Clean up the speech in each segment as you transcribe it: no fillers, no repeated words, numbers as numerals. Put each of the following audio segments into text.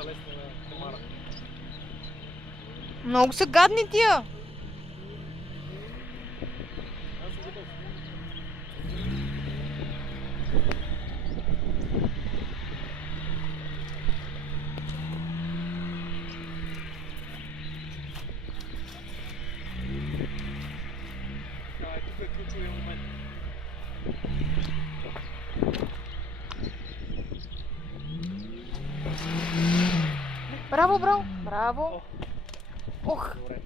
доста лесни на комара. Много са гадни тия. Аз съм готов. Тук е ключовия момент. Браво, браво. Браво. Ох. Добре.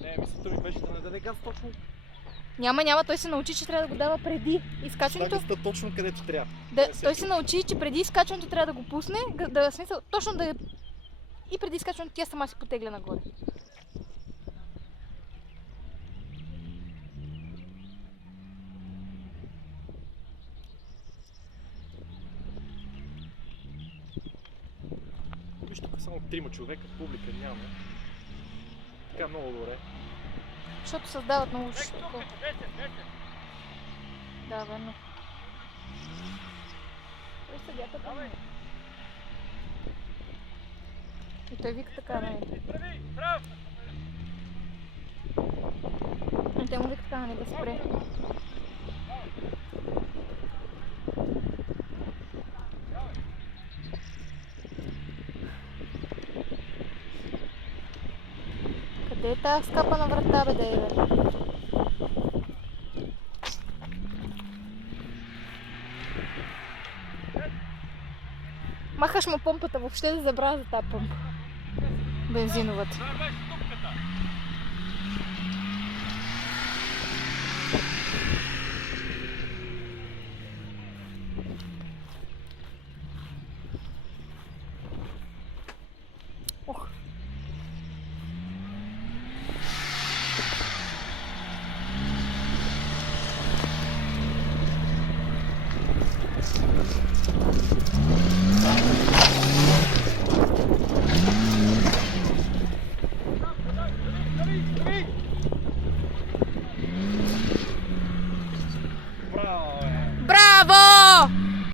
Не, мисълта ми беше да не даде газ точно. Няма. Той се научи, че трябва да го дава преди изкачването. Стави точно където трябва. Той се научи, че преди изкачването трябва да го пусне, смисъл, точно да... И преди изкачването тя сама си потегля нагоре. Виж, тук само 3 човека, публика няма. Така много добре. Защото създават много шуко. Да, верно. Той съдята към него. И той вика така, нали? И той му вика така, нали, да спре. Къде е тази скапана врата, бе, Дейве? Махаш му помпата, въобще да забравя за тази помпа. Бензиновата.